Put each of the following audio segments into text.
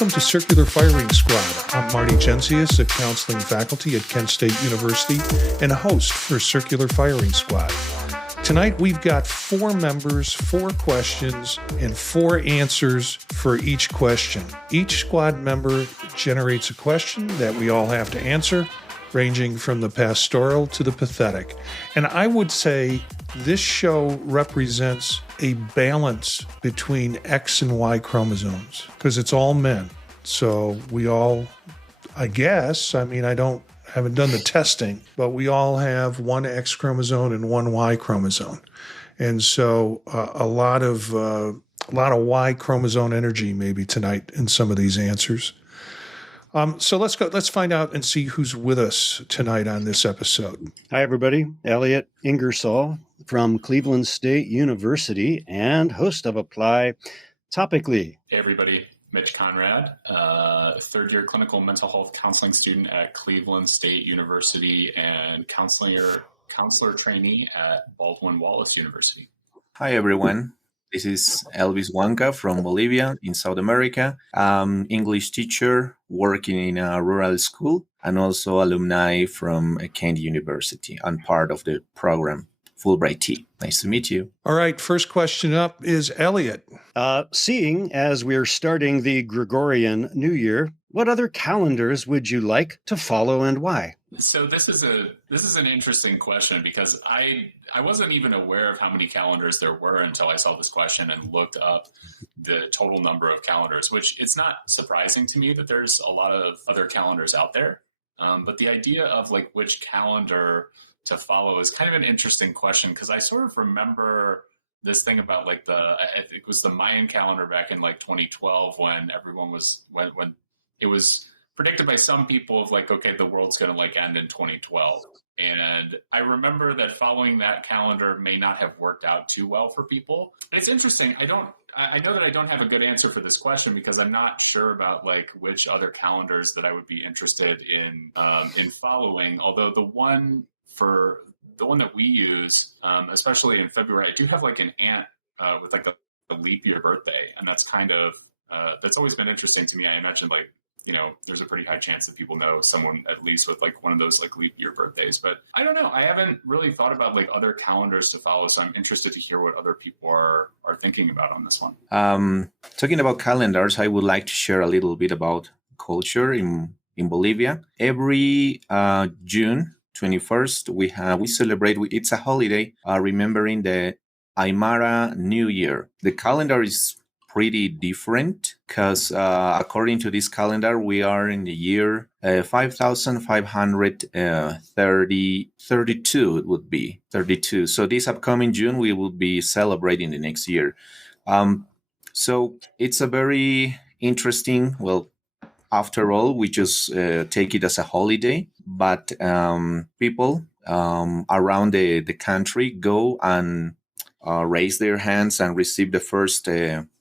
Welcome to Circular Firing Squad. I'm Marty, a counseling faculty at Kent State University and a host for Circular Firing Squad. Tonight we've got 4 members, 4 questions, and 4 answers for each question. Each squad member generates a question that we all have to answer, ranging from the pastoral to the pathetic. And I would say this show represents a balance between X and Y chromosomes because it's all men. So we all, I haven't done the testing, but we all have one X chromosome and one Y chromosome. And so a lot of Y chromosome energy maybe tonight in some of these answers. So let's find out and see who's with us tonight on this episode. Hi, everybody. Elliott Ingersoll from Cleveland State University and host of Apply Topically. Hey, everybody. Mitch Conrad, third-year clinical mental health counseling student at Cleveland State University and counselor trainee at Baldwin Wallace University. Hi, everyone. This is Elvis from Bolivia in South America. English teacher working in a rural school and also alumni from Kent University and part of the program Fulbright T. Nice to meet you. All right, first question up is Elliott. Seeing as we're starting the Gregorian New Year, what other calendars would you like to follow and why? So this is an interesting question because I wasn't even aware of how many calendars there were until I saw this question and looked up the total number of calendars, which it's not surprising to me that there's a lot of other calendars out there. But the idea of like which calendar to follow is kind of an interesting question because I sort of remember this thing about like I think it was the Mayan calendar back in like 2012 when everyone was when it was predicted by some people of like, okay, the world's going to like end in 2012. And I remember that following that calendar may not have worked out too well for people. It's interesting. I know that I don't have a good answer for this question because I'm not sure about like which other calendars that I would be interested in following. Although the one that we use, especially in February, I do have like an aunt with like a leap year birthday. And that's kind of, that's always been interesting to me. I imagine like, there's a pretty high chance that people know someone at least with like one of those like leap year birthdays. But I don't know. I haven't really thought about like other calendars to follow. So I'm interested to hear what other people are thinking about on this one. Talking about calendars, I would like to share a little bit about culture in Bolivia. Every June 21st, we celebrate. It's a holiday remembering the Aymara New Year. The calendar is pretty different because according to this calendar, we are in the year 5,532. It would be 32. So this upcoming June, we will be celebrating the next year. So it's a very interesting. Well, after all, we just take it as a holiday, but people around the country go and raise their hands and receive the first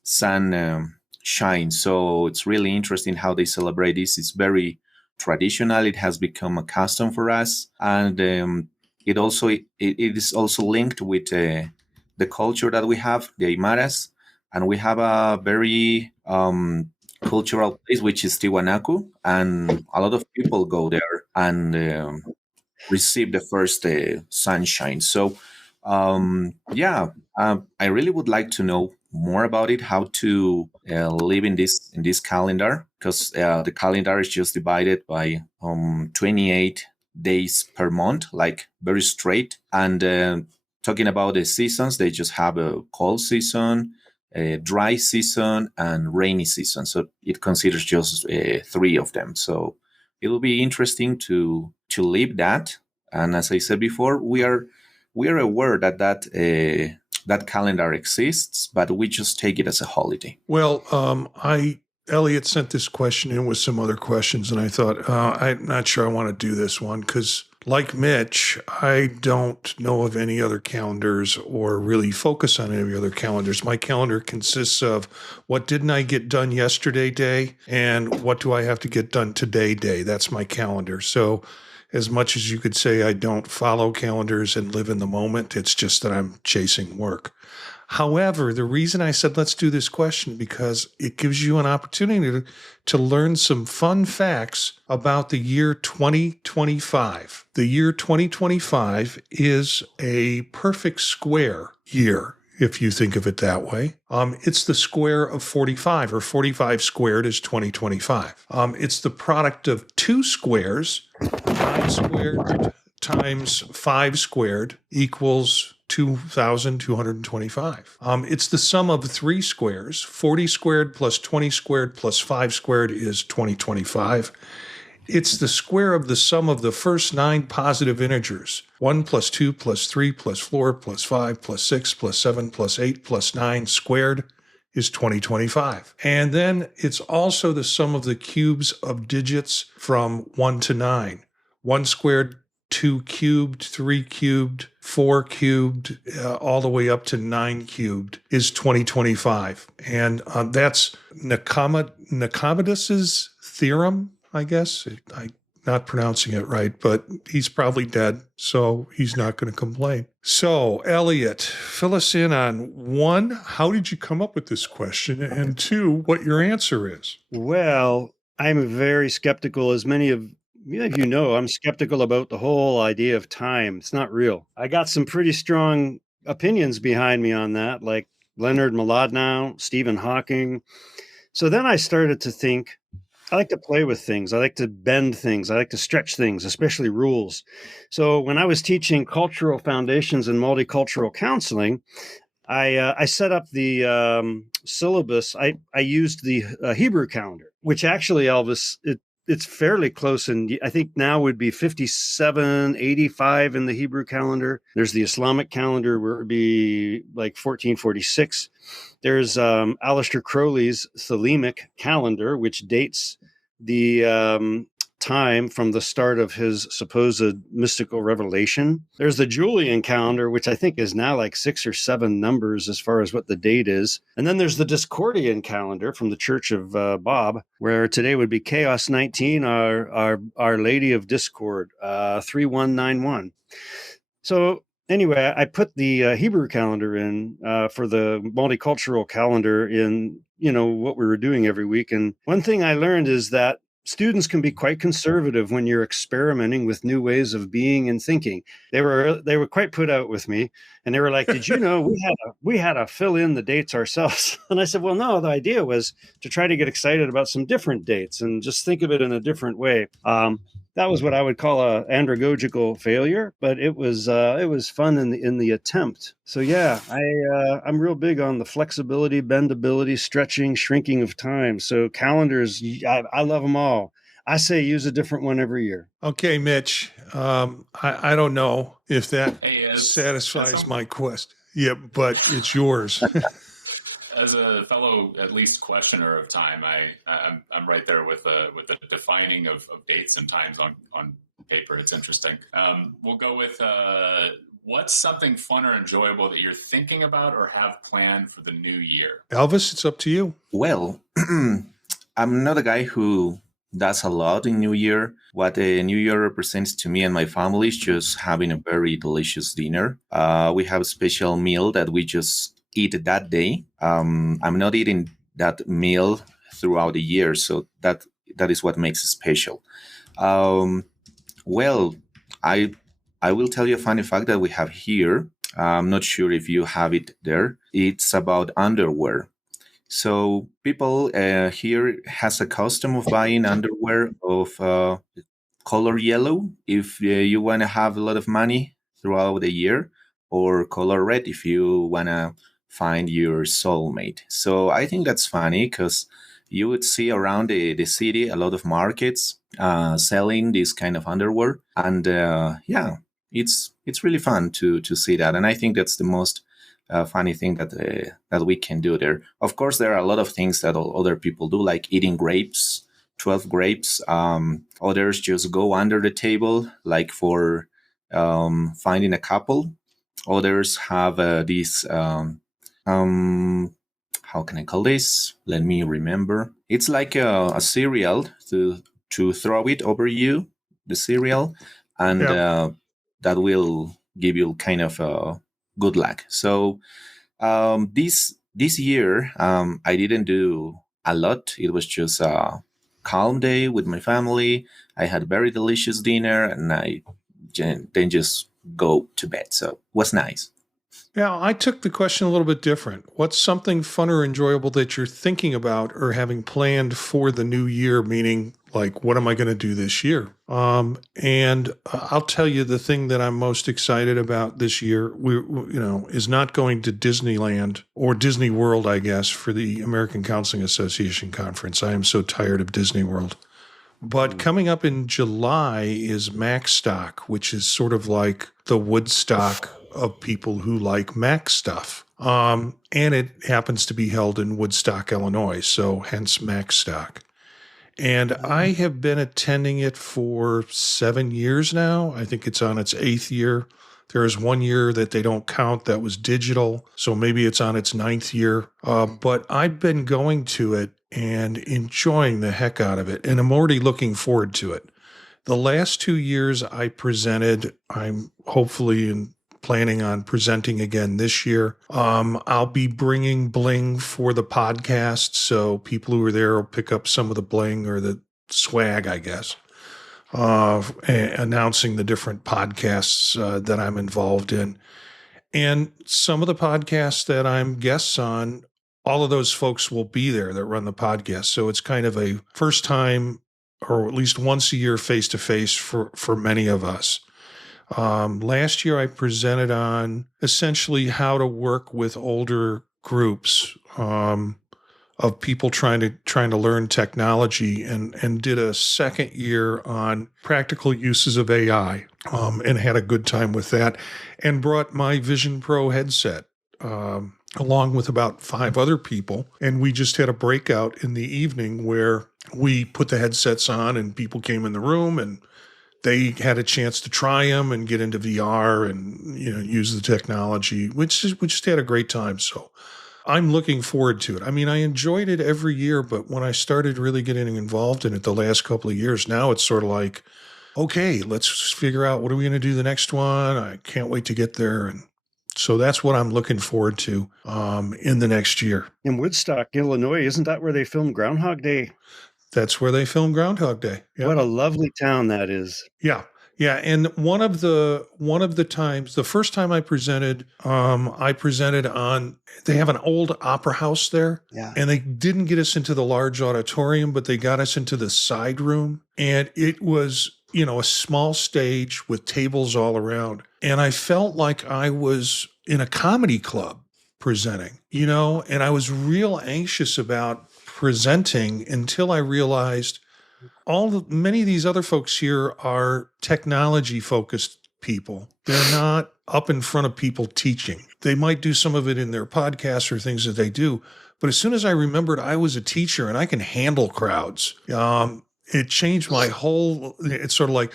sun shine. So it's really interesting how they celebrate this. It's very traditional. It has become a custom for us, and it is also linked with the culture that we have, the Aymaras, and we have a very cultural place which is Tiwanaku, and a lot of people go there and receive the first sunshine. So I really would like to know more about it, how to live in this calendar, because the calendar is just divided by 28 days per month, like very straight. And talking about the seasons, they just have a cold season, a dry season, and rainy season. So it considers just 3 of them. So it will be interesting to live that. And as I said before, we are aware that calendar exists, but we just take it as a holiday. Well, Elliott sent this question in with some other questions, and I thought, I'm not sure I want to do this one because, like Mitch, I don't know of any other calendars or really focus on any other calendars. My calendar consists of what didn't I get done yesterday day and what do I have to get done today day. That's my calendar. So as much as you could say I don't follow calendars and live in the moment, it's just that I'm chasing work. However, the reason I said let's do this question because it gives you an opportunity to learn some fun facts about the year 2025. The year 2025 is a perfect square year, if you think of it that way. It's the square of 45, or 45 squared is 2025. It's the product of two squares. 5 squared times 5 squared equals 2,225. It's the sum of three squares. 40 squared plus 20 squared plus 5 squared is 2025. It's the square of the sum of the first 9 positive integers. 1 plus 2 plus 3 plus 4 plus 5 plus 6 plus 7 plus 8 plus 9 squared is 2025. And then it's also the sum of the cubes of digits from 1 to 9. 1 squared, 2 cubed, 3 cubed, 4 cubed, all the way up to 9 cubed is 2025. And that's Nicomedes' theorem, I guess. I'm not pronouncing it right, but he's probably dead, so he's not going to complain. So, Elliott, fill us in on 1, how did you come up with this question? And 2, what your answer is. Well, I'm very skeptical, as many of you know, I'm skeptical about the whole idea of time. It's not real. I got some pretty strong opinions behind me on that, like Leonard Mlodinow, Stephen Hawking. So then I started to think, I like to play with things. I like to bend things. I like to stretch things, especially rules. So when I was teaching cultural foundations and multicultural counseling, I set up the syllabus. I used the Hebrew calendar, which actually, Elvis, it's fairly close, and I think now would be 5785 in the Hebrew calendar. There's the Islamic calendar where it would be like 1446. There's Aleister Crowley's Thelemic calendar, which dates the time from the start of his supposed mystical revelation. There's the Julian calendar, which I think is now like 6 or 7 numbers as far as what the date is. And then there's the Discordian calendar from the Church of Bob, where today would be Chaos 19, our Lady of Discord, 3191. So anyway, I put the Hebrew calendar in for the multicultural calendar in, what we were doing every week. And one thing I learned is that students can be quite conservative when you're experimenting with new ways of being and thinking. They were quite put out with me, and they were like, "Did you know we had to fill in the dates ourselves?" And I said, "Well, no. The idea was to try to get excited about some different dates and just think of it in a different way." That was what I would call a andragogical failure, but it was fun in the attempt. So yeah, I'm real big on the flexibility, bendability, stretching, shrinking of time. So calendars, I love them all. I say use a different one every year. Okay, Mitch. I don't know if that satisfies my quest. Yeah, but it's yours. As a fellow, at least, questioner of time, I'm right there with the defining of dates and times on paper. It's interesting. We'll go with what's something fun or enjoyable that you're thinking about or have planned for the new year? Elvis, it's up to you. Well, I'm not a guy who does a lot in New Year. What a New Year represents to me and my family is just having a very delicious dinner. We have a special meal that we just eat that day. I'm not eating that meal throughout the year, so that is what makes it special. Well, I will tell you a funny fact that we have here. I'm not sure if you have it there. It's about underwear. So people here has a custom of buying underwear of color yellow if you want to have a lot of money throughout the year, or color red if you want to find your soulmate. So I think that's funny because you would see around the city a lot of markets selling this kind of underwear. And yeah, it's really fun to see that. And I think that's the most funny thing that we can do there. Of course, there are a lot of things that other people do, like eating grapes, 12 grapes. Others just go under the table, like for finding a couple. Others have this, how can I call this? Let me remember. It's like a cereal to throw it over you, the cereal, and that will give you kind of good luck. So This year, I didn't do a lot. It was just a calm day with my family. I had a very delicious dinner, and I then just go to bed. So it was nice. Yeah, I took the question a little bit different. What's something fun or enjoyable that you're thinking about or having planned for the new year? Meaning, like, what am I going to do this year? And I'll tell you the thing that I'm most excited about this year. Is not going to Disneyland or Disney World, I guess, for the American Counseling Association conference. I am so tired of Disney World. But coming up in July is Mac Stock, which is sort of like the Woodstock of people who like Mac stuff. And it happens to be held in Woodstock, Illinois, so hence Mac Stock. And I have been attending it for 7 years now. I think it's on its 8th year. There is 1 year that they don't count that was digital, so maybe it's on its 9th year. But I've been going to it and enjoying the heck out of it, and I'm already looking forward to it. The last 2 years I presented, I'm hopefully and planning on presenting again this year. I'll be bringing bling for the podcast, so people who are there will pick up some of the bling or the swag, I guess, announcing the different podcasts that I'm involved in. And some of the podcasts that I'm guests on, all of those folks will be there that run the podcast. So it's kind of a first time, or at least once a year, face-to-face for many of us. Last year, I presented on essentially how to work with older groups of people trying to learn technology, and did a second year on practical uses of AI, and had a good time with that, and brought my Vision Pro headset along with about 5 other people, and we just had a breakout in the evening where we put the headsets on and people came in the room and they had a chance to try them and get into VR and use the technology, we just had a great time. So I'm looking forward to it. I mean, I enjoyed it every year, but when I started really getting involved in it the last couple of years, now it's sort of like, okay, let's figure out what are we going to do the next one. I can't wait to get there. And so that's what I'm looking forward to in the next year. In Woodstock, Illinois, isn't that where they filmed Groundhog Day? That's where they filmed Groundhog Day. Yeah. What a lovely town that is. Yeah. Yeah. And one of the times, the first time I presented on, they have an old opera house there. Yeah. And they didn't get us into the large auditorium, but they got us into the side room. And it was, a small stage with tables all around. And I felt like I was in a comedy club presenting, and I was real anxious about presenting until I realized many of these other folks here are technology focused people. They're not up in front of people teaching. They might do some of it in their podcasts or things that they do. But as soon as I remembered I was a teacher and I can handle crowds, it changed my whole, it's sort of like,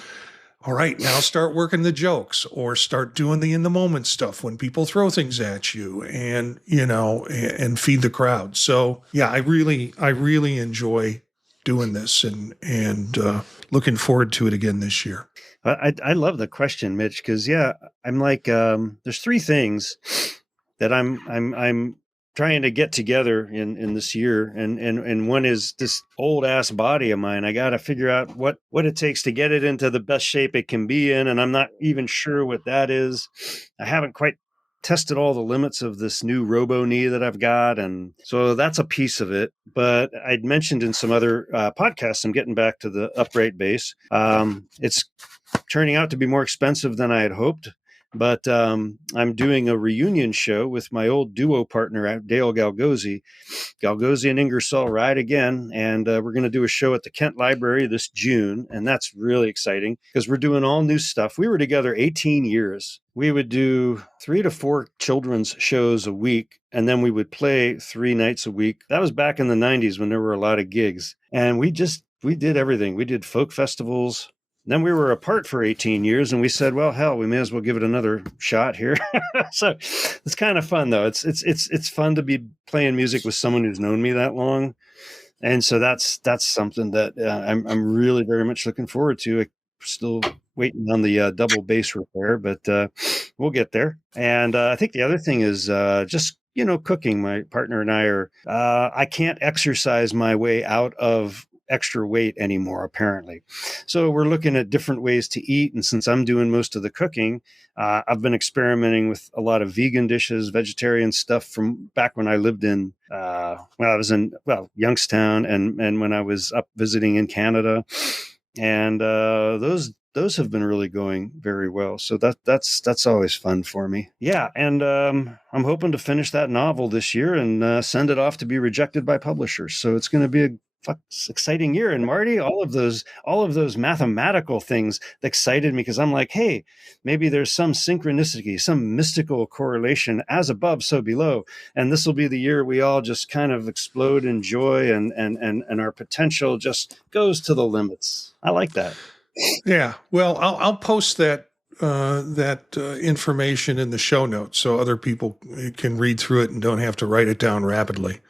all right, now start working the jokes or start doing the in the moment stuff when people throw things at you and, and feed the crowd. So yeah, I really enjoy doing this and looking forward to it again this year. I love the question, Mitch, because I'm like, there's 3 things that I'm trying to get together in this year, and one is this old ass body of mine. I got to figure out what it takes to get it into the best shape it can be in, and I'm not even sure what that is. I haven't quite tested all the limits of this new robo knee that I've got, and so that's a piece of it. But I'd mentioned in some other podcasts, I'm getting back to the upright bass. It's turning out to be more expensive than I had hoped. But I'm doing a reunion show with my old duo partner, Dale Galgozzi. Galgozzi and Ingersoll ride again, and we're going to do a show at the Kent Library this June, and that's really exciting because we're doing all new stuff. We were together 18 years. We would do 3 to 4 children's shows a week, and then we would play 3 nights a week. That was back in the 90s when there were a lot of gigs, and we did everything. We did folk festivals. Then we were apart for 18 years, and we said, well, hell, we may as well give it another shot here. So it's kind of fun, though. It's fun to be playing music with someone who's known me that long. And so that's something that I'm really very much looking forward to. I'm still waiting on the double bass repair, but we'll get there. And I think the other thing is just cooking. My partner and I can't exercise my way out of extra weight anymore, apparently. So we're looking at different ways to eat. And since I'm doing most of the cooking, I've been experimenting with a lot of vegan dishes, vegetarian stuff from back when I lived I was in Youngstown, and when I was up visiting in Canada, and those have been really going very well. So that's always fun for me. Yeah, and I'm hoping to finish that novel this year and send it off to be rejected by publishers. So it's going to be a exciting year. And Marty, all of those mathematical things excited me, because I'm like, hey, maybe there's some synchronicity, some mystical correlation, as above, so below. And this will be the year we all just kind of explode in joy, and our potential just goes to the limits. I like that. Yeah. Well, I'll post that information in the show notes so other people can read through it and don't have to write it down rapidly.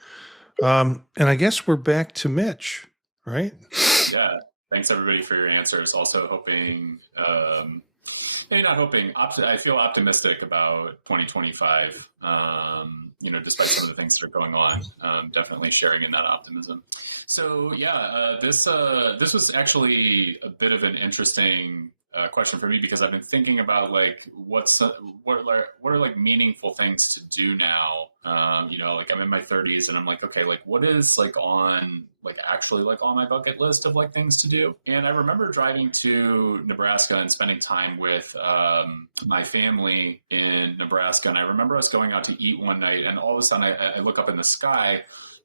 And I guess we're back to Mitch, right? Yeah. Thanks everybody for your answers. Also hoping, maybe not hoping, I feel optimistic about 2025, despite some of the things that are going on, definitely sharing in that optimism. So yeah, this was actually a bit of an interesting question for me, because I've been thinking about like what are like meaningful things to do now. Like I'm in my 30s and I'm like, okay, like what is like on my bucket list of like things to do. And I remember driving to Nebraska and spending time with my family in Nebraska. And I remember us going out to eat one night, and all of a sudden I look up in the sky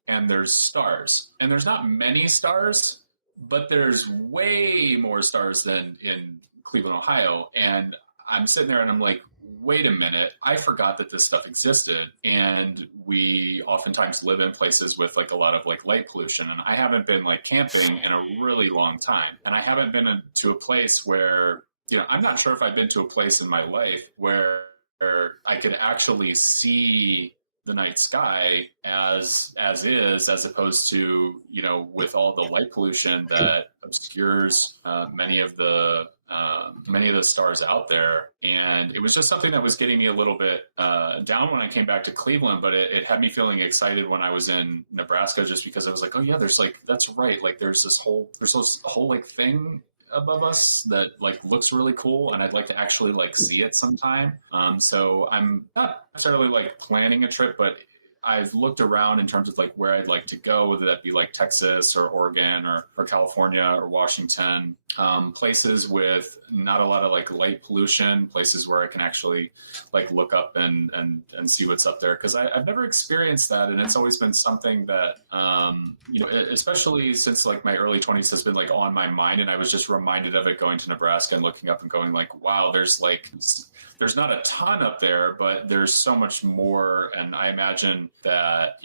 and there's stars, and there's not many stars, but there's way more stars than in Cleveland, Ohio. And I'm sitting there and I'm like, wait a minute, I forgot that this stuff existed. And we oftentimes live in places with like a lot of like light pollution. And I haven't been like camping in a really long time. And I haven't been to a place where, I'm not sure if I've been to a place in my life where I could actually see the night sky as is, as opposed to, with all the light pollution that obscures many of the stars out there. And it was just something that was getting me a little bit down when I came back to Cleveland, but it had me feeling excited when I was in Nebraska, just because I was like, oh yeah, there's like, that's right. Like there's this whole like thing above us that like looks really cool, and I'd like to actually like see it sometime. So I'm not necessarily like planning a trip, but I've looked around in terms of like where I'd like to go, whether that be like Texas or Oregon or California or Washington, places with not a lot of like light pollution, places where I can actually like look up and see what's up there. Cause I've never experienced that. And it's always been something that, especially since like my early 20s has been like on my mind. And I was just reminded of it going to Nebraska and looking up and going like, wow, there's not a ton up there, but there's so much more. And I imagine that,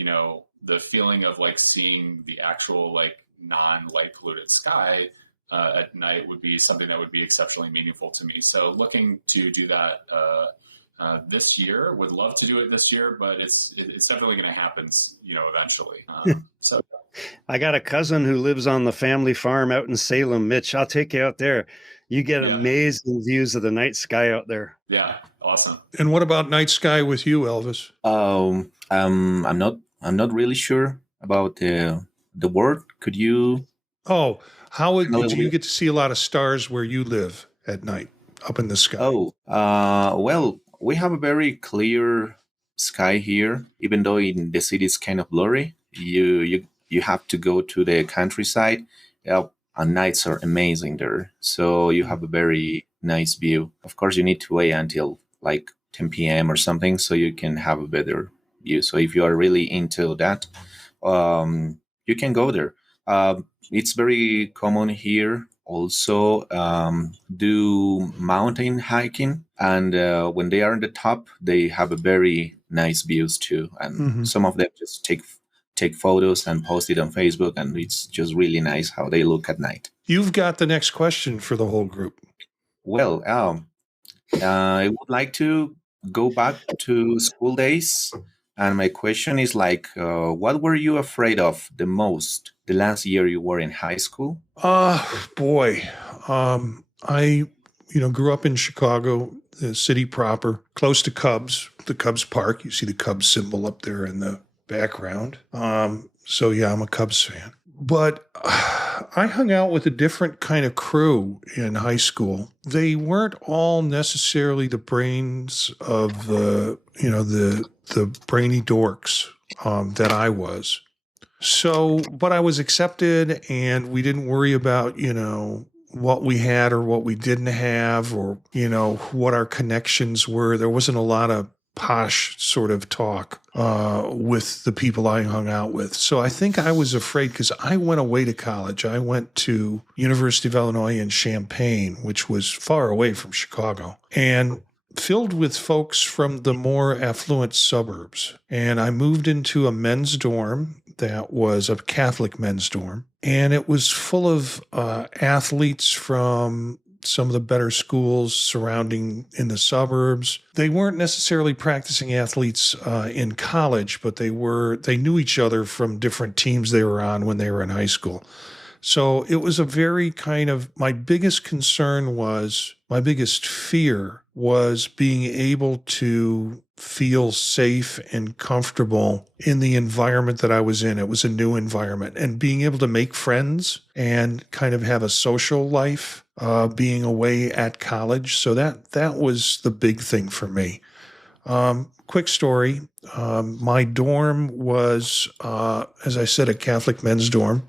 the feeling of like seeing the actual like non-light polluted sky at night would be something that would be exceptionally meaningful to me. So looking to do that this year, would love to do it this year, but it's definitely going to happen, eventually. So I got a cousin who lives on the family farm out in Salem. Mitch, I'll take you out there. You get amazing views of the night sky out there. Yeah, awesome. And what about night sky with you, Elvis? I'm not really sure about the word. Could you? Oh, do you get to see a lot of stars where you live at night, up in the sky? Oh, well, we have a very clear sky here, even though in the city it's kind of blurry. You have to go to the countryside. And nights are amazing there. So you have a very nice view. Of course, you need to wait until like 10 p.m. or something so you can have a better view. So if you are really into that, you can go there. It's very common here also do mountain hiking. And when they are on the top, they have a very nice views too. And some of them just take photos and post it on Facebook, and it's just really nice how they look at night. You've got the next question for the whole group. Well, I would like to go back to school days, and my question is like, what were you afraid of the most the last year you were in high school? Boy, I grew up in Chicago, the city proper, close to Cubs, the Cubs park. You see the Cubs symbol up there in the background. So yeah, I'm a Cubs fan. But I hung out with a different kind of crew in high school. They weren't all necessarily the brains of the brainy dorks that I was. So, but I was accepted, and we didn't worry about, what we had or what we didn't have, or, what our connections were. There wasn't a lot of posh sort of talk with the people I hung out with. So I think I was afraid because I went away to college. I went to University of Illinois in Champaign, which was far away from Chicago, and filled with folks from the more affluent suburbs. And I moved into a men's dorm that was a Catholic men's dorm, and it was full of athletes from some of the better schools surrounding in the suburbs. They weren't necessarily practicing athletes in college, but they knew each other from different teams they were on when they were in high school. So it was a very kind of, my biggest fear was being able to feel safe and comfortable in the environment that I was in. It was a new environment, and being able to make friends and kind of have a social life being away at college. So that was the big thing for me. Quick story. My dorm was, as I said, a Catholic men's dorm.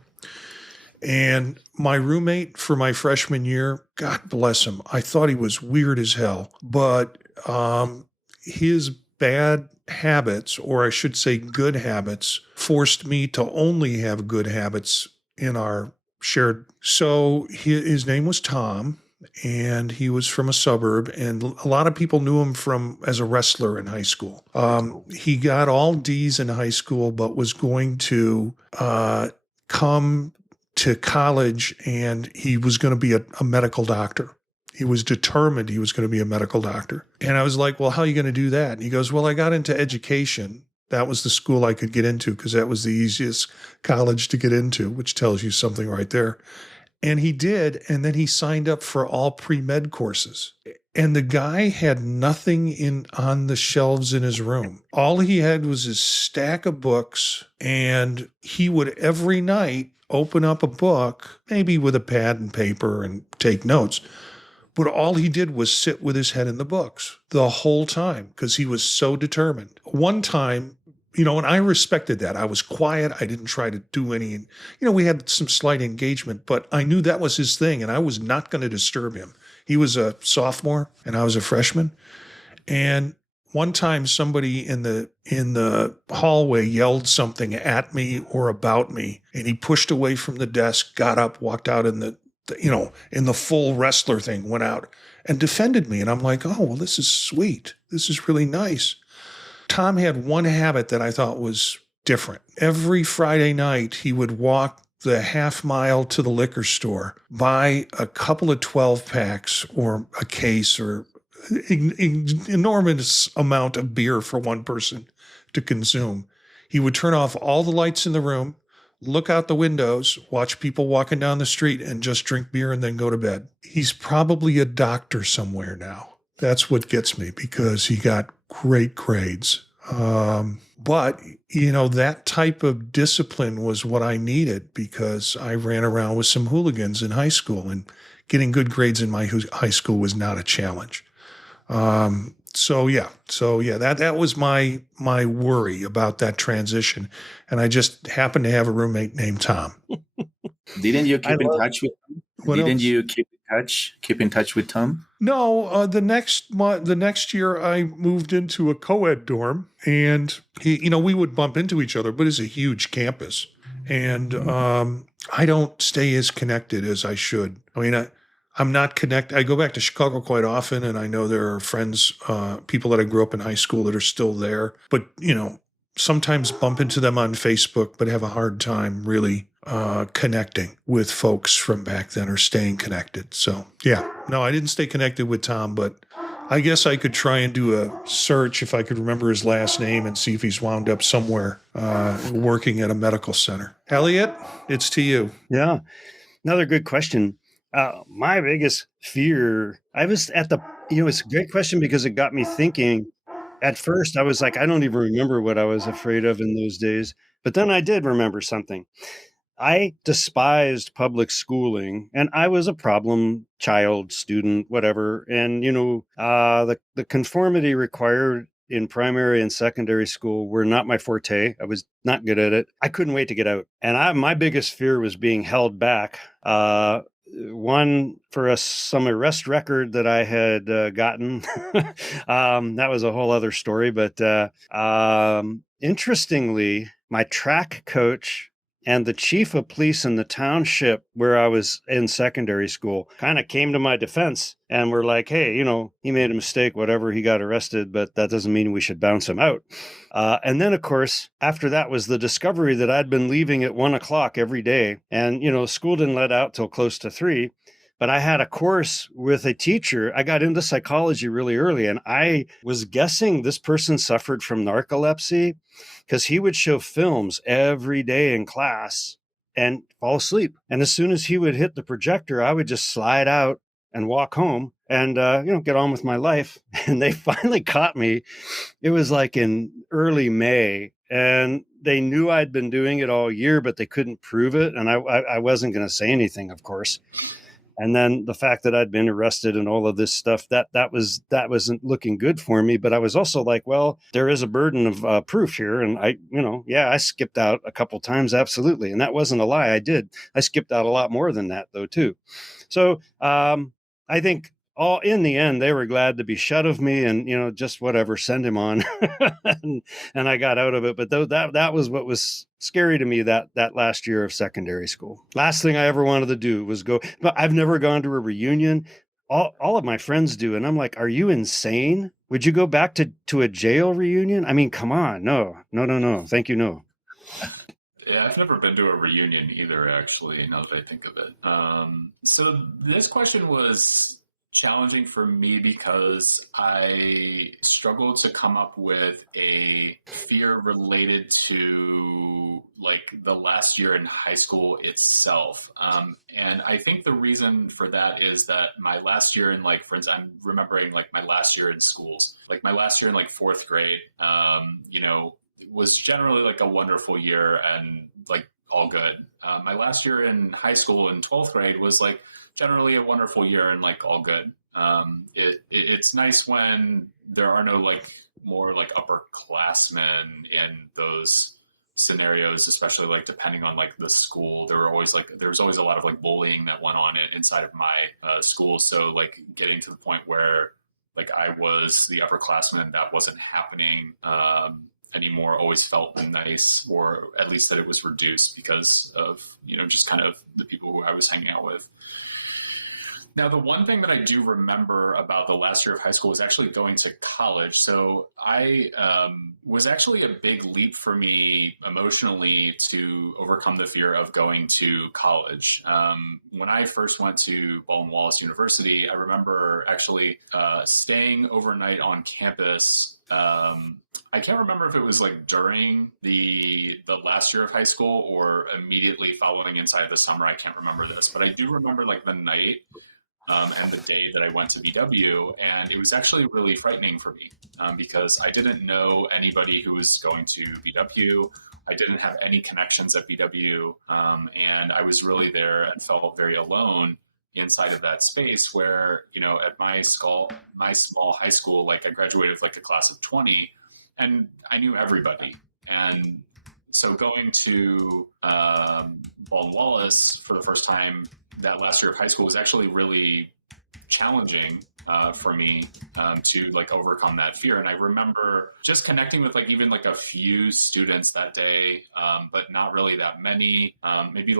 And my roommate for my freshman year, God bless him, I thought he was weird as hell. But his bad habits, or I should say good habits, forced me to only have good habits in our shared. So his name was Tom, and he was from a suburb, and a lot of people knew him as a wrestler in high school. He got all D's in high school, but was going to come to college, and he was going to be a medical doctor. He was determined he was going to be a medical doctor. And I was like, well, how are you going to do that? And he goes, well, I got into education. That was the school I could get into because that was the easiest college to get into, which tells you something right there. And he did. And then he signed up for all pre-med courses. And the guy had nothing on the shelves in his room. All he had was his stack of books, and he would every night open up a book, maybe with a pad and paper, and take notes. But all he did was sit with his head in the books the whole time because he was so determined. One time, and I respected that. I was quiet. I didn't try to do any, we had some slight engagement, but I knew that was his thing, and I was not going to disturb him. He was a sophomore and I was a freshman. And one time somebody in the hallway yelled something at me or about me, and he pushed away from the desk, got up, walked out in the full wrestler thing, went out and defended me. And I'm like, oh, well, this is sweet. This is really nice. Tom had one habit that I thought was different. Every Friday night, he would walk the half mile to the liquor store, buy a couple of 12 packs or a case or enormous amount of beer for one person to consume. He would turn off all the lights in the room, look out the windows, watch people walking down the street, and just drink beer and then go to bed. He's probably a doctor somewhere now. That's what gets me because he got great grades. But, that type of discipline was what I needed because I ran around with some hooligans in high school, and getting good grades in my high school was not a challenge. So that was my worry about that transition. And I just happened to have a roommate named Tom. Didn't you keep in touch with him? You keep in touch with Tom? No, the next year I moved into a co-ed dorm, and we would bump into each other, but it's a huge campus, and I don't stay as connected as I should. I mean, I'm not connected. I go back to Chicago quite often, and I know there are friends, people that I grew up in high school that are still there, but sometimes bump into them on Facebook, but have a hard time really connecting with folks from back then or staying connected. So, yeah, no, I didn't stay connected with Tom, but I guess I could try and do a search if I could remember his last name and see if he's wound up somewhere working at a medical center. Elliott, it's to you. Yeah, another good question. My biggest fear, I was at it's a great question because it got me thinking At first, I was like, I don't even remember what I was afraid of in those days. But then I did remember something. I despised public schooling, and I was a problem child, student, whatever. And the conformity required in primary and secondary school were not my forte. I was not good at it. I couldn't wait to get out, and my biggest fear was being held back. One for some arrest record that I had gotten. That was a whole other story, but interestingly, my track coach and the chief of police in the township where I was in secondary school kind of came to my defense and were like, hey, he made a mistake, whatever, he got arrested, but that doesn't mean we should bounce him out. And then, of course, after that was the discovery that I'd been leaving at 1:00 every day. And, school didn't let out till close to 3. But I had a course with a teacher. I got into psychology really early, and I was guessing this person suffered from narcolepsy because he would show films every day in class and fall asleep. And as soon as he would hit the projector, I would just slide out and walk home and, get on with my life. And they finally caught me. It was like in early May, and they knew I'd been doing it all year, but they couldn't prove it. And I wasn't going to say anything, of course. And then the fact that I'd been arrested and all of this stuff, that wasn't looking good for me. But I was also like, well, there is a burden of proof here. And I skipped out a couple times. Absolutely. And that wasn't a lie. I skipped out a lot more than that, though, too. So I think all in the end, they were glad to be shut of me and, just whatever, send him on. and I got out of it. But that was what was scary to me that last year of secondary school. Last thing I ever wanted to do was go, but I've never gone to a reunion. All of my friends do. And I'm like, are you insane? Would you go back to a jail reunion? I mean, come on. No. Thank you. No. Yeah, I've never been to a reunion either, actually, now that I think of it. So this question was challenging for me because I struggled to come up with a fear related to like the last year in high school itself. And I think the reason for that is that my last year in for instance, I'm remembering my last year in schools, my last year in 4th grade, was generally a wonderful year and all good. My last year in high school in 12th grade was generally a wonderful year and all good. It's nice when there are no more upperclassmen in those scenarios, especially depending on the school. There was always a lot of bullying that went on inside of my school. So getting to the point where I was the upperclassman, that wasn't happening anymore, always felt nice, or at least that it was reduced because of just kind of the people who I was hanging out with. Now, the one thing that I do remember about the last year of high school was actually going to college. So I was actually a big leap for me emotionally to overcome the fear of going to college. When I first went to Baldwin Wallace University, I remember actually staying overnight on campus. I can't remember if it was during the last year of high school or immediately following inside the summer. I can't remember this, but I do remember the night and the day that I went to BW, and it was actually really frightening for me because I didn't know anybody who was going to BW. I didn't have any connections at BW, and I was really there and felt very alone inside of that space where, at my small high school, I graduated with a class of 20, and I knew everybody. And so going to Baldwin Wallace for the first time that last year of high school was actually really challenging for me to overcome that fear. And I remember just connecting with even a few students that day, but not really that many, maybe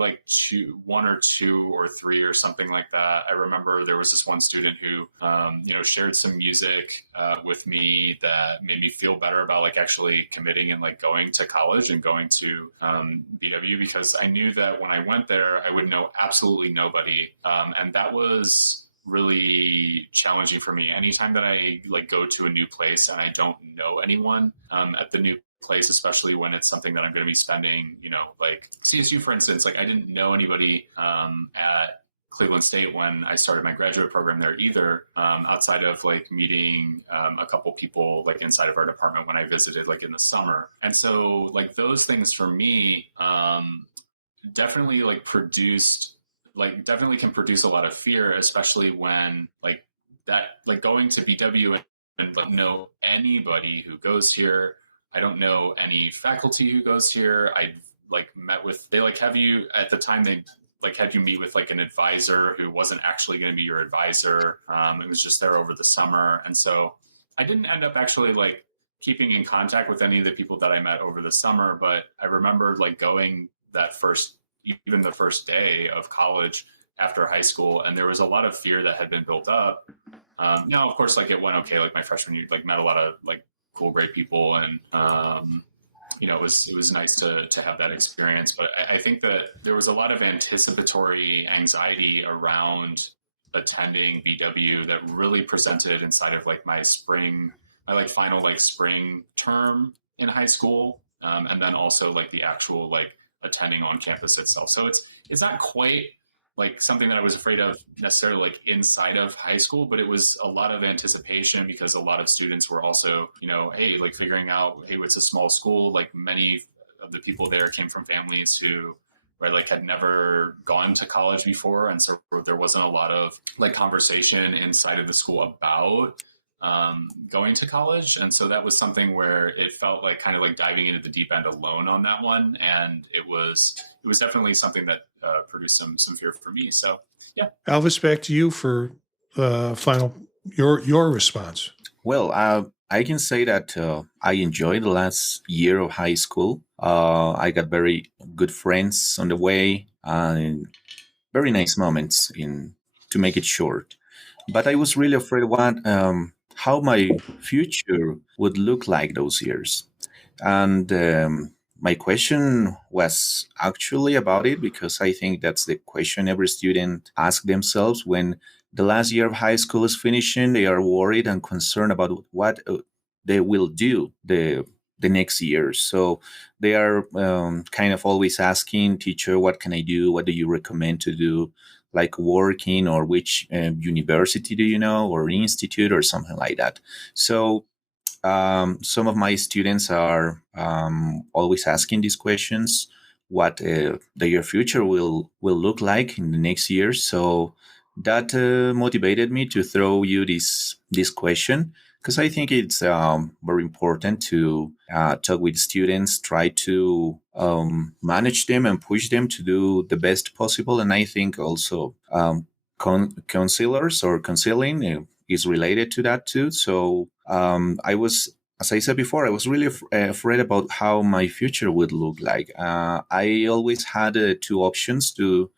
one or two or three or something like that. I remember there was this one student who, shared some music with me that made me feel better about actually committing and going to college and going to BW, because I knew that when I went there, I would know absolutely nobody. And that was really challenging for me. Anytime that I go to a new place and I don't know anyone at the new place, especially when it's something that I'm going to be spending, CSU, for instance, I didn't know anybody at Cleveland State when I started my graduate program there either, outside of like meeting a couple people like inside of our department when I visited like in the summer. And so like those things for me definitely like definitely can produce a lot of fear, especially when like that, like going to BW and like know anybody who goes here. I don't know any faculty who goes here. I like met with, they like have you at the time, they like had you meet with like an advisor who wasn't actually going to be your advisor. It was just there over the summer. And so I didn't end up actually like keeping in contact with any of the people that I met over the summer, but I remember like going even the first day of college after high school, and there was a lot of fear that had been built up. Now, of course, like it went okay. Like my freshman year, like met a lot of like cool, great people, and it was nice to have that experience. But I think that there was a lot of anticipatory anxiety around attending BW that really presented inside of like my final like spring term in high school, and then also like the actual like attending on campus itself. So it's not quite like something that I was afraid of necessarily like inside of high school, but it was a lot of anticipation because a lot of students were also, hey, like figuring out, hey, it's a small school. Like many of the people there came from families who like had never gone to college before. And so there wasn't a lot of like conversation inside of the school about going to college. And so that was something where it felt like kind of like diving into the deep end alone on that one. And it was definitely something that produced some fear for me. So, yeah. Elvis, back to you for final, your response. Well, I can say that I enjoyed the last year of high school. I got very good friends on the way and very nice moments to make it short. But I was really afraid how my future would look like those years. And my question was actually about it because I think that's the question every student asks themselves when the last year of high school is finishing. They are worried and concerned about what they will do the next year. So they are kind of always asking, teacher, what can I do? What do you recommend to do? Like working, or which university do you know, or institute, or something like that. So some of my students are always asking these questions, what their future will look like in the next year. So that motivated me to throw you this question, because I think it's very important to talk with students, try to manage them and push them to do the best possible. And I think also counselors or counseling is related to that too. So as I said before, I was really afraid about how my future would look like. I always had two options to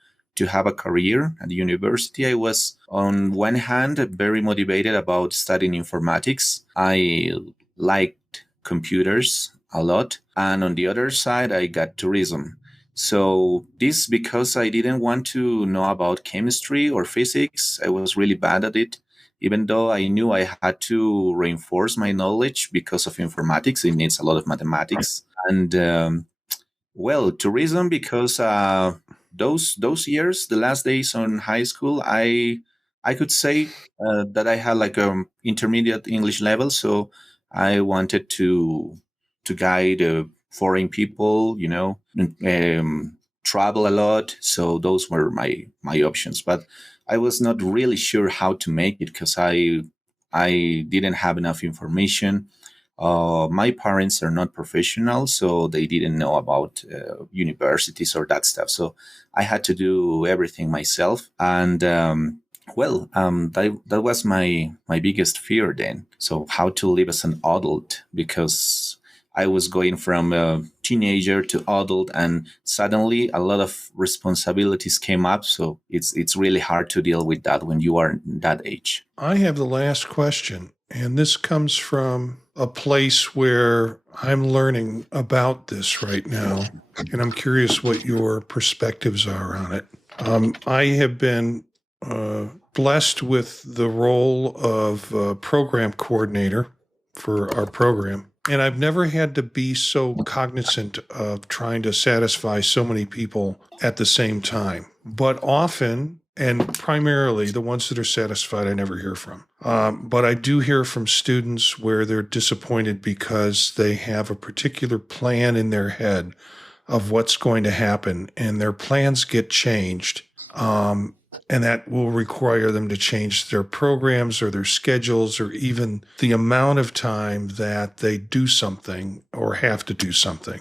have a career at the university. I was, on one hand, very motivated about studying informatics. I liked computers a lot. And on the other side, I got tourism. So this because I didn't want to know about chemistry or physics. I was really bad at it, even though I knew I had to reinforce my knowledge because of informatics. It needs a lot of mathematics. And tourism because those years, the last days on high school, I could say that I had like intermediate English level. So I wanted to guide foreign people, travel a lot. So those were my options. But I was not really sure how to make it because I didn't have enough information. My parents are not professionals, so they didn't know about universities or that stuff. So I had to do everything myself. And that was my biggest fear then. So how to live as an adult, because I was going from a teenager to adult, and suddenly a lot of responsibilities came up. So it's really hard to deal with that when you are that age. I have the last question, and this comes from a place where I'm learning about this right now, and I'm curious what your perspectives are on it. I have been blessed with the role of program coordinator for our program. And I've never had to be so cognizant of trying to satisfy so many people at the same time. But often, And primarily the ones that are satisfied, I never hear from. But I do hear from students where they're disappointed because they have a particular plan in their head of what's going to happen, and their plans get changed. And that will require them to change their programs or their schedules or even the amount of time that they do something or have to do something.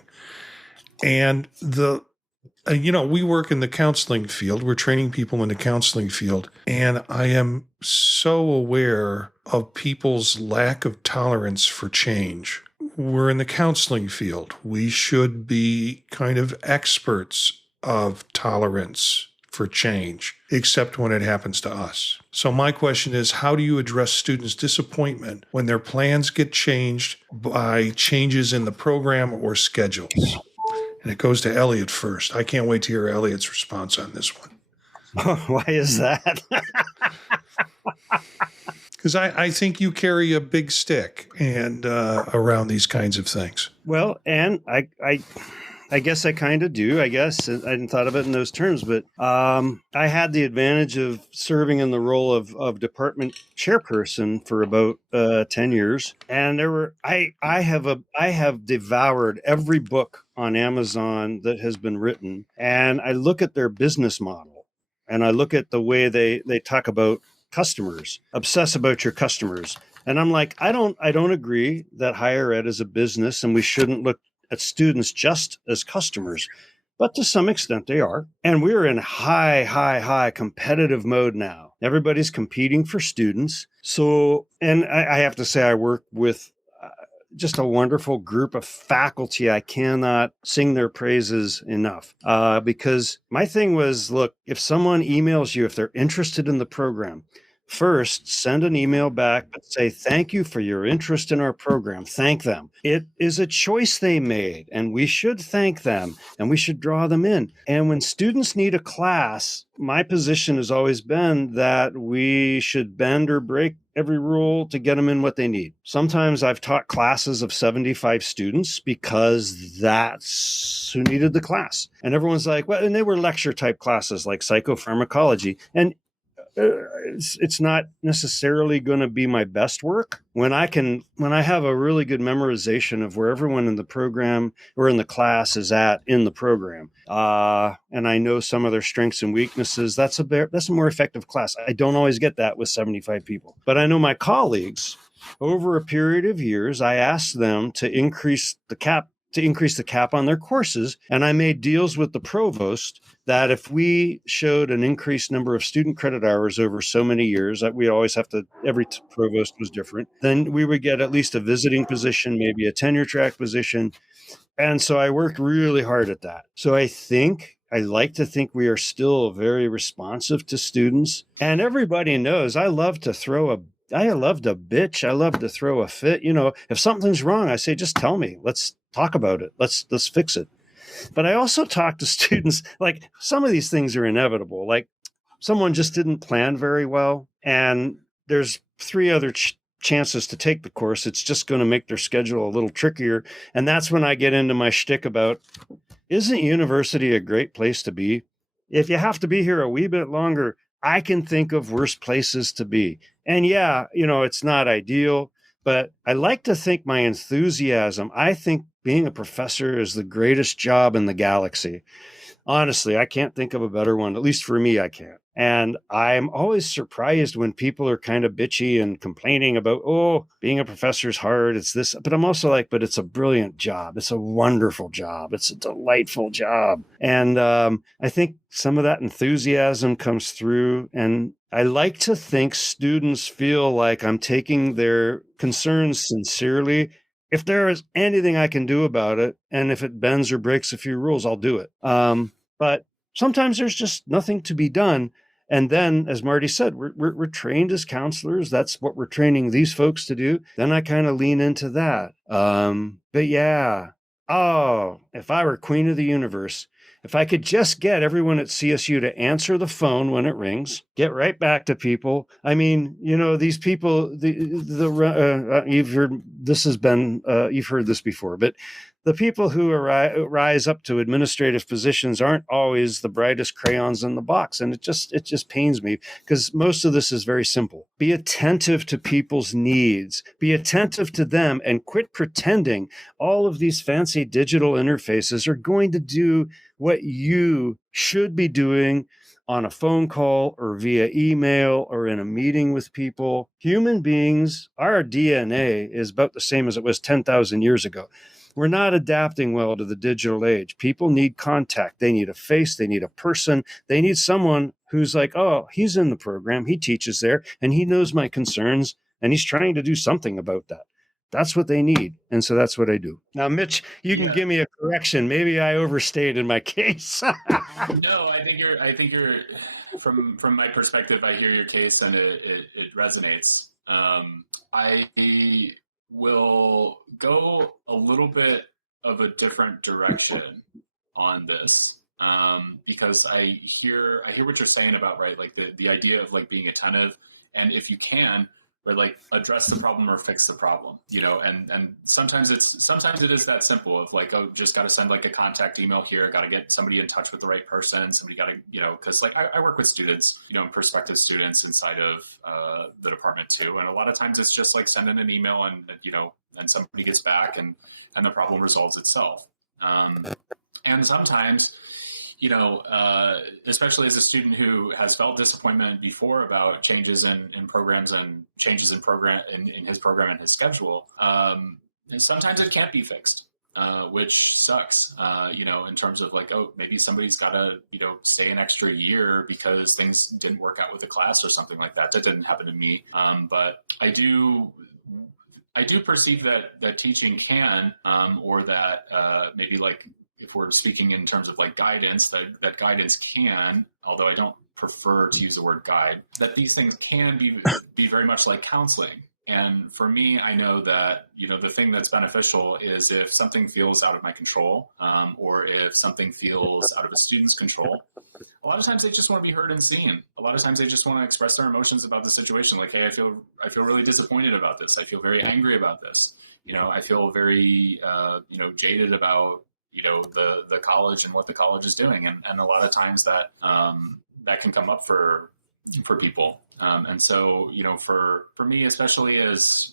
And we work in the counseling field. We're training people in the counseling field. And I am so aware of people's lack of tolerance for change. We're in the counseling field. We should be kind of experts of tolerance for change, except when it happens to us. So my question is, how do you address students' disappointment when their plans get changed by changes in the program or schedules? And it goes to Elliott first. I can't wait to hear Elliott's response on this one. Why is that? Because I think you carry a big stick and around these kinds of things. Well, and I guess I kind of do. I guess I hadn't thought of it in those terms, but I had the advantage of serving in the role of department chairperson for about 10 years, and I have devoured every book on Amazon that has been written, and I look at their business model, and I look at the way they talk about customers, obsess about your customers, and I'm like, I don't agree that higher ed is a business, and we shouldn't look at students just as customers, but to some extent they are. And we're in high competitive mode now. Everybody's competing for students. So, and I have to say, I work with just a wonderful group of faculty. I cannot sing their praises enough because my thing was, look, if someone emails you, if they're interested in the program, first, send an email back, but say, thank you for your interest in our program. Thank them. It is a choice they made, and we should thank them, and we should draw them in. And when students need a class, my position has always been that we should bend or break every rule to get them in what they need. Sometimes I've taught classes of 75 students because that's who needed the class. And everyone's like, well, and they were lecture type classes like psychopharmacology. And it's not necessarily going to be my best work when I have a really good memorization of where everyone in the program or in the class is at in the program, and I know some of their strengths and weaknesses. That's a more effective class. I don't always get that with 75 people, but I know my colleagues over a period of years. I asked them to increase the cap on their courses. And I made deals with the provost that if we showed an increased number of student credit hours over so many years, that we always have to, every provost was different, then we would get at least a visiting position, maybe a tenure track position. And so I worked really hard at that. So I like to think we are still very responsive to students. And everybody knows I love to bitch. I love to throw a fit. You know, if something's wrong, I say, just tell me. Let's talk about it. Let's fix it. But I also talk to students, like some of these things are inevitable. Like someone just didn't plan very well, and there's 3 other chances to take the course. It's just going to make their schedule a little trickier. And that's when I get into my shtick about, isn't university a great place to be? If you have to be here a wee bit longer, I can think of worse places to be. And yeah, it's not ideal, but I like to think my enthusiasm, I think being a professor is the greatest job in the galaxy. Honestly, I can't think of a better one. At least for me, I can't. And I'm always surprised when people are kind of bitchy and complaining about, being a professor is hard. It's this, but I'm also like, but it's a brilliant job. It's a wonderful job. It's a delightful job. And I think some of that enthusiasm comes through. And I like to think students feel like I'm taking their concerns sincerely. If there is anything I can do about it, and if it bends or breaks a few rules, I'll do it. But sometimes there's just nothing to be done. And then, as Marty said, we're trained as counselors. That's what we're training these folks to do. Then I kind of lean into that. But yeah, Oh, if I were queen of the universe, if I could just get everyone at CSU to answer the phone when it rings, get right back to people. I mean, these people, you've heard this has been, you've heard this before, but the people who rise up to administrative positions aren't always the brightest crayons in the box. And it just pains me, because most of this is very simple. Be attentive to people's needs, be attentive to them, and quit pretending all of these fancy digital interfaces are going to do what you should be doing on a phone call or via email or in a meeting with people. Human beings, our DNA is about the same as it was 10,000 years ago. We're not adapting well to the digital age. People need contact. They need a face. They need a person. They need someone who's like, oh, he's in the program. He teaches there and he knows my concerns and he's trying to do something about that. That's what they need. And so that's what I do. Now, Mitch, you can give me a correction. Maybe I overstated my case. No, I think you're from my perspective, I hear your case and it resonates. I will go a little bit of a different direction on this. Because I hear what you're saying about, right, like the idea of like being attentive, and if you can, or like address the problem or fix the problem, and sometimes it is that simple of like, oh, just got to send like a contact email here, got to get somebody in touch with the right person, somebody got to, because like I work with students, and prospective students inside of the department too, and a lot of times it's just like sending an email and and somebody gets back and the problem resolves itself, and sometimes, especially as a student who has felt disappointment before about changes in programs and changes in his program and his schedule, sometimes it can't be fixed, which sucks, in terms of like, oh, maybe somebody's got to, stay an extra year because things didn't work out with the class or something like that. That didn't happen to me. But I do perceive that teaching can, or that maybe like, if we're speaking in terms of like guidance, that guidance can, although I don't prefer to use the word guide, that these things can be very much like counseling. And for me, I know that, the thing that's beneficial is if something feels out of my control, or if something feels out of a student's control, a lot of times they just want to be heard and seen. A lot of times they just want to express their emotions about the situation. Like, hey, I feel really disappointed about this. I feel very angry about this. I feel very, jaded about, the college and what the college is doing. And a lot of times that can come up for people. And so, for me, especially as,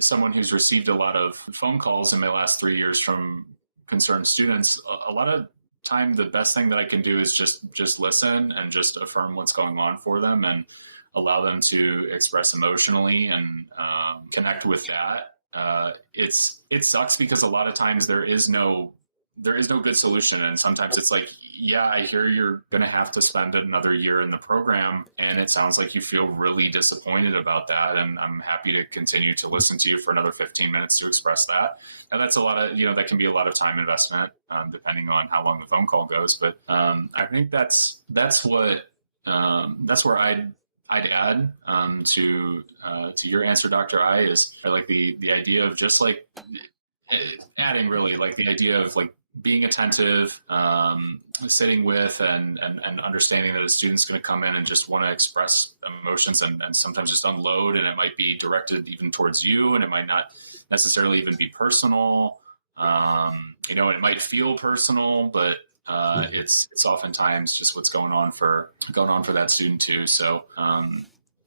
someone who's received a lot of phone calls in my last 3 years from concerned students, a lot of time, the best thing that I can do is just listen and just affirm what's going on for them and allow them to express emotionally and connect with that. It sucks because a lot of times there is no good solution. And sometimes it's like, yeah, I hear you're going to have to spend another year in the program. And it sounds like you feel really disappointed about that. And I'm happy to continue to listen to you for another 15 minutes to express that. And that's a lot of, that can be a lot of time investment, depending on how long the phone call goes. But I think that's where I'd add to your answer, Dr. I, is I like the idea of just like adding really like the idea of like being attentive, sitting with and understanding that a student's going to come in and just want to express emotions and sometimes just unload, and it might be directed even towards you, and it might not necessarily even be personal, and it might feel personal, but it's oftentimes just what's going on for that student too. So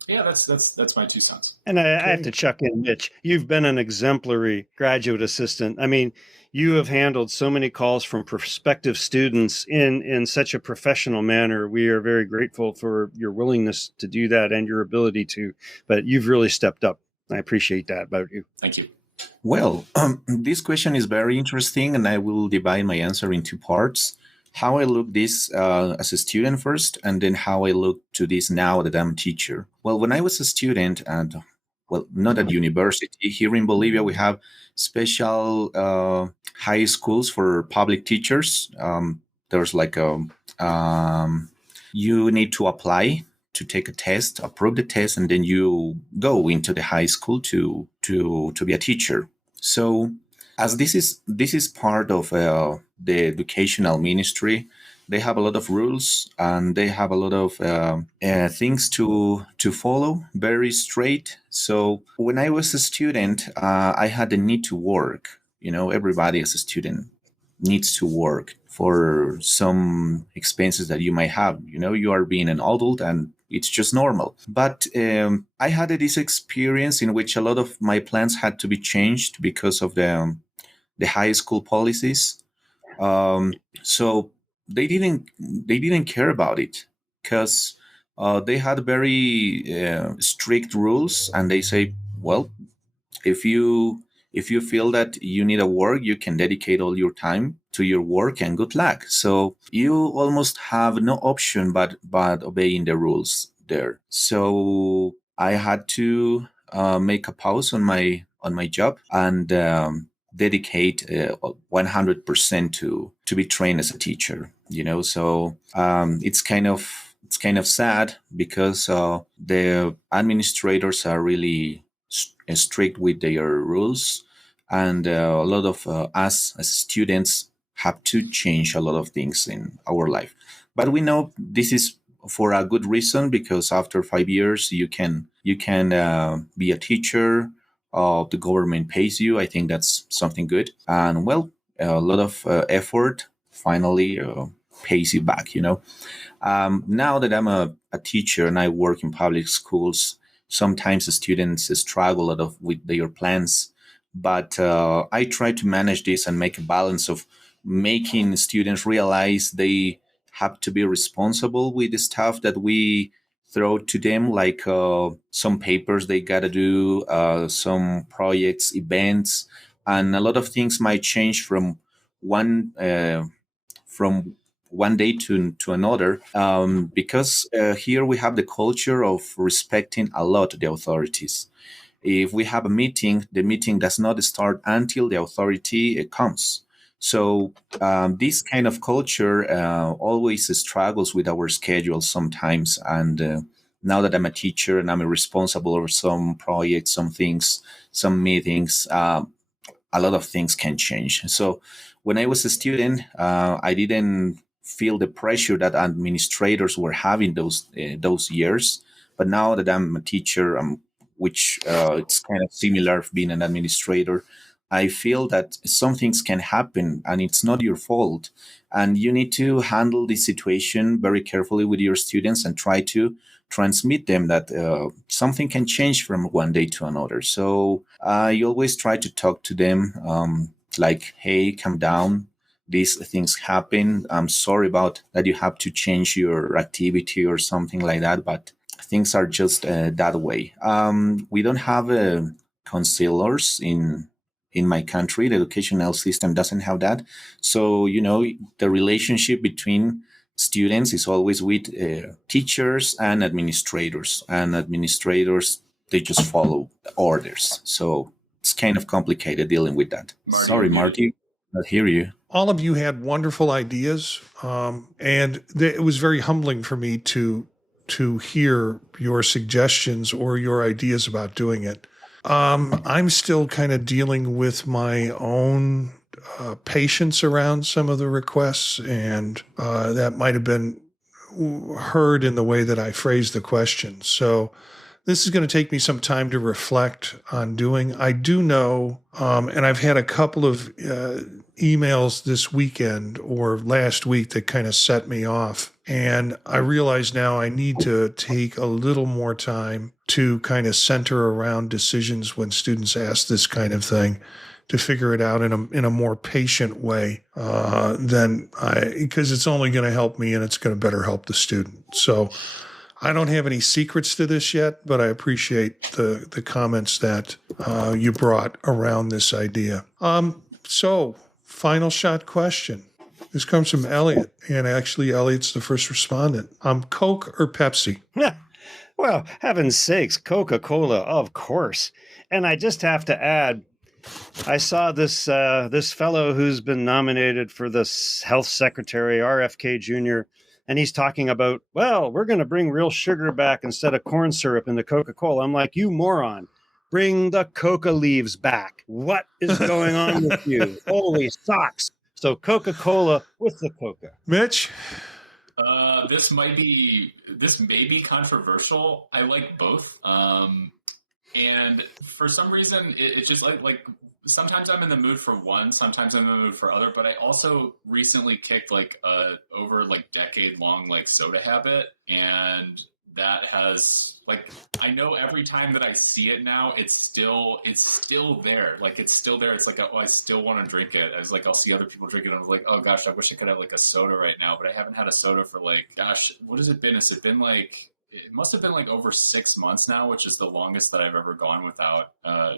yeah, that's my 2 cents. And I have to chuck in, Mitch. You've been an exemplary graduate assistant. I mean, you have handled so many calls from prospective students in such a professional manner. We are very grateful for your willingness to do that and your ability to, but you've really stepped up. I appreciate that about you. Thank you. Well, this question is very interesting, and I will divide my answer in 2 parts. How I look this as a student first, and then how I look to this now that I'm a teacher. Well, when I was a student, and well, not at university, here in Bolivia, we have special high schools for public teachers. There's like you need to apply to take a test, approve the test, and then you go into the high school to be a teacher. So as this is part of the educational ministry, they have a lot of rules and they have a lot of things to follow, very straight. So when I was a student, I had the need to work. Everybody as a student needs to work for some expenses that you might have. You are being an adult and it's just normal. But I had this experience in which a lot of my plans had to be changed because of the high school policies. So they didn't care about it because they had very strict rules, and they say, well, if you feel that you need a work, you can dedicate all your time to your work, and good luck. So you almost have no option but obeying the rules there. So I had to make a pause on my job and dedicate 100% to be trained as a teacher. So it's kind of sad because the administrators are really strict with their rules, and a lot of us as students have to change a lot of things in our life. But we know this is for a good reason, because after 5 years you can be a teacher. The government pays you. I think that's something good, and well, a lot of effort finally pays you back. Now that I'm a teacher and I work in public schools, sometimes the students struggle a lot with their plans, but I try to manage this and make a balance of making students realize they have to be responsible with the stuff that we throw to them, like some papers they gotta do, some projects, events, and a lot of things might change one from one day to another, because here we have the culture of respecting a lot the authorities. If we have a meeting, the meeting does not start until the authority comes. So this kind of culture always struggles with our schedule sometimes. And now that I'm a teacher and I'm responsible over some projects, some things, some meetings, a lot of things can change. So when I was a student, I didn't feel the pressure that administrators were having those years. But now that I'm a teacher, which it's kind of similar to being an administrator, I feel that some things can happen and it's not your fault. And you need to handle the situation very carefully with your students and try to transmit them that something can change from one day to another. So I always try to talk to them like, hey, calm down. These things happen. I'm sorry about that you have to change your activity or something like that, but things are just that way. We don't have counselors in my country. The educational system doesn't have that. So, the relationship between students is always with teachers and administrators. And administrators, they just follow orders. So it's kind of complicated dealing with that. Marty, Sorry, Marty, I hear you. All of you had wonderful ideas, and it was very humbling for me to hear your suggestions or your ideas about doing it. I'm still kind of dealing with my own patience around some of the requests, and that might have been heard in the way that I phrased the question. So this is going to take me some time to reflect on doing. I do know, and I've had a couple of emails this weekend or last week that kind of set me off. And I realize now I need to take a little more time to kind of center around decisions when students ask this kind of thing, to figure it out in a more patient way because it's only going to help me and it's going to better help the student. So I don't have any secrets to this yet, but I appreciate the comments that you brought around this idea. So final shot question. This comes from Elliott, and actually Elliott's the first respondent. Coke or Pepsi? Well, heaven's sakes, Coca-Cola, of course. And I just have to add, I saw this fellow who's been nominated for this health secretary, RFK Jr., and he's talking about, well, we're going to bring real sugar back instead of corn syrup into Coca-Cola. I'm like, you moron. Bring the coca leaves back. What is going on with you? Holy socks. So Coca-Cola with the coca. Mitch? This may be controversial. I like both. And for some reason, it just like sometimes I'm in the mood for one, sometimes I'm in the mood for other. But I also recently kicked like over like decade long like soda habit, and that has like I know every time that I see it now, it's still there. Like it's still there. It's like I still want to drink it. I was like I'll see other people drink it, and I'm like, oh gosh, I wish I could have like a soda right now, but I haven't had a soda for like gosh, what has it been? Has it been like? It must have been like over 6 months now, which is the longest that I've ever gone without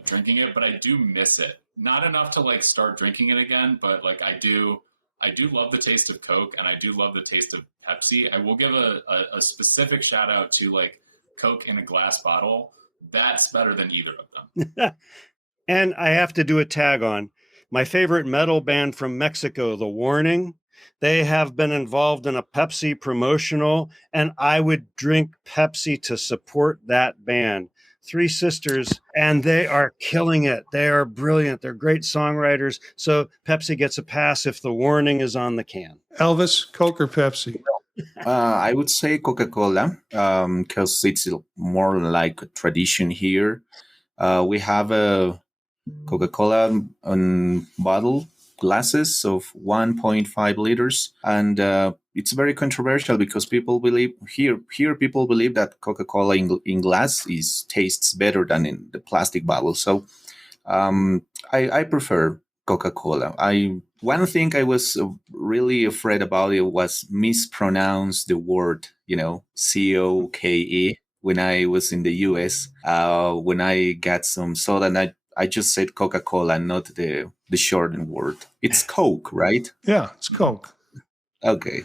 drinking it. But I do miss it. Not enough to like start drinking it again, but like I do love the taste of Coke, and I do love the taste of Pepsi. I will give a specific shout out to like Coke in a glass bottle. That's better than either of them. And I have to do a tag on my favorite metal band from Mexico, The Warning. They have been involved in a Pepsi promotional, and I would drink Pepsi to support that band. 3 sisters, and they are killing it. They are brilliant. They're great songwriters. So Pepsi gets a pass if The Warning is on the can. Elvis, Coke or Pepsi? I would say Coca-Cola because it's more like a tradition here. We have a Coca-Cola bottle glasses of 1.5 liters, and it's very controversial because people believe people believe that Coca-Cola in glass tastes better than in the plastic bottle. So I prefer Coca-Cola. One thing I was really afraid about it was mispronounce the word, COKE when I was in the US. When I got some soda, and I just said Coca-Cola, not the shortened word. It's Coke, right? Yeah, it's Coke. Okay.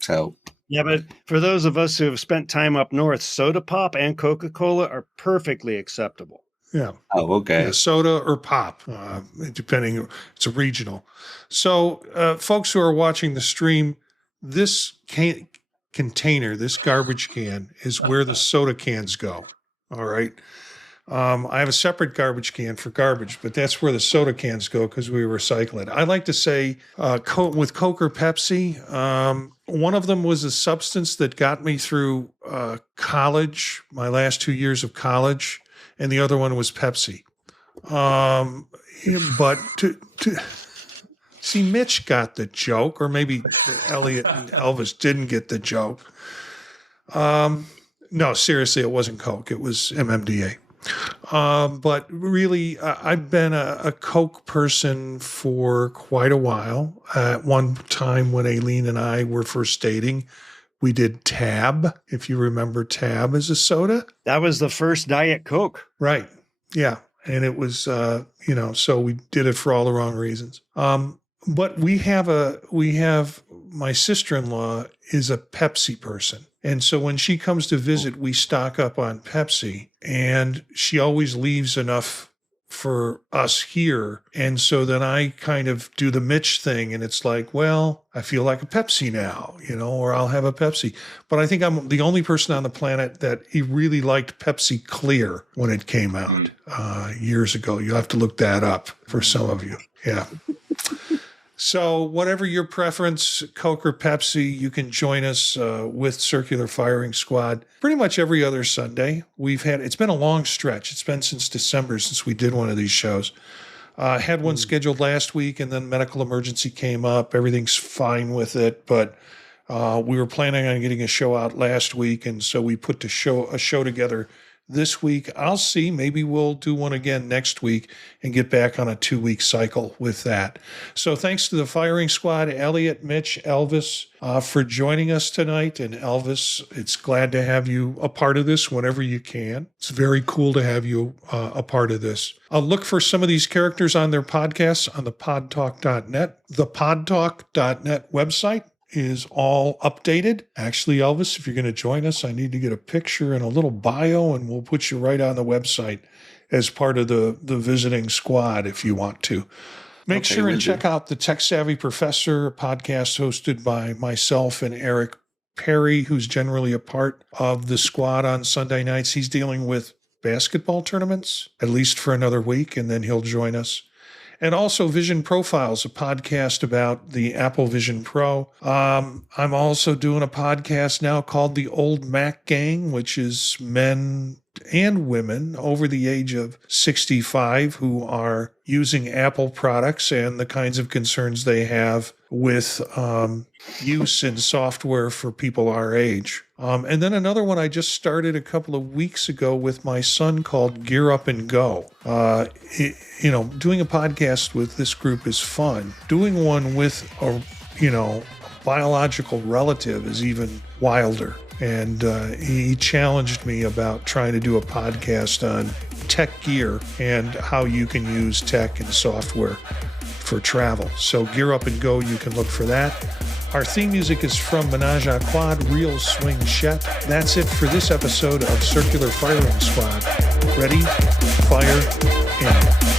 So. Yeah, but for those of us who have spent time up north, soda pop and Coca-Cola are perfectly acceptable. Yeah. Oh, okay. Yeah, soda or pop, depending. It's a regional. So, folks who are watching the stream, this container, this garbage can, is where the soda cans go. All right. I have a separate garbage can for garbage, but that's where the soda cans go because we recycle it. I like to say with Coke or Pepsi, one of them was a substance that got me through college, my last 2 years of college, and the other one was Pepsi. But see, Mitch got the joke, or maybe Elliott and Elvis didn't get the joke. No, seriously, it wasn't Coke. It was MMDA. But really, I've been a Coke person for quite a while. At one time when Aileen and I were first dating, we did Tab, if you remember Tab as a soda. That was the first Diet Coke. Right. Yeah. And it was, so we did it for all the wrong reasons. But we have my sister-in-law is a Pepsi person. And so when she comes to visit, we stock up on Pepsi, and she always leaves enough for us here. And so then I kind of do the Mitch thing, and it's like, well, I feel like a Pepsi now, or I'll have a Pepsi. But I think I'm the only person on the planet that he really liked Pepsi Clear when it came out years ago. You'll have to look that up for some of you. Yeah. So whatever your preference, Coke or Pepsi, you can join us with Circular Firing Squad pretty much every other Sunday. It's been a long stretch. It's been since December since we did one of these shows. Had one scheduled last week, and then medical emergency came up. Everything's fine with it, but we were planning on getting a show out last week, and so we put a show together this week. I'll see. Maybe we'll do one again next week and get back on a 2-week cycle with that. So thanks to the firing squad, Elliott, Mitch, Elvis, for joining us tonight. And Elvis, it's glad to have you a part of this whenever you can. It's very cool to have you a part of this. I'll look for some of these characters on their podcasts on the podtalk.net, the podtalk.net website is all updated. Actually, Elvis, if you're going to join us, I need to get a picture and a little bio, and we'll put you right on the website as part of the visiting squad if you want to. Make sure and check out the Tech Savvy Professor podcast hosted by myself and Eric Perry, who's generally a part of the squad on Sunday nights. He's dealing with basketball tournaments, at least for another week, and then he'll join us. And also Vision Profiles, a podcast about the Apple Vision Pro. I'm also doing a podcast now called The Old Mac Gang, which is men and women over the age of 65 who are using Apple products and the kinds of concerns they have with use in software for people our age. And then another one I just started a couple of weeks ago with my son called Gear Up and Go. Doing a podcast with this group is fun. Doing one with a biological relative is even wilder. And he challenged me about trying to do a podcast on tech gear and how you can use tech and software for travel. So Gear Up and Go, you can look for that. Our theme music is from Menage a Quad, Real Swing Shet. That's it for this episode of Circular Firing Squad. Ready, fire, aim.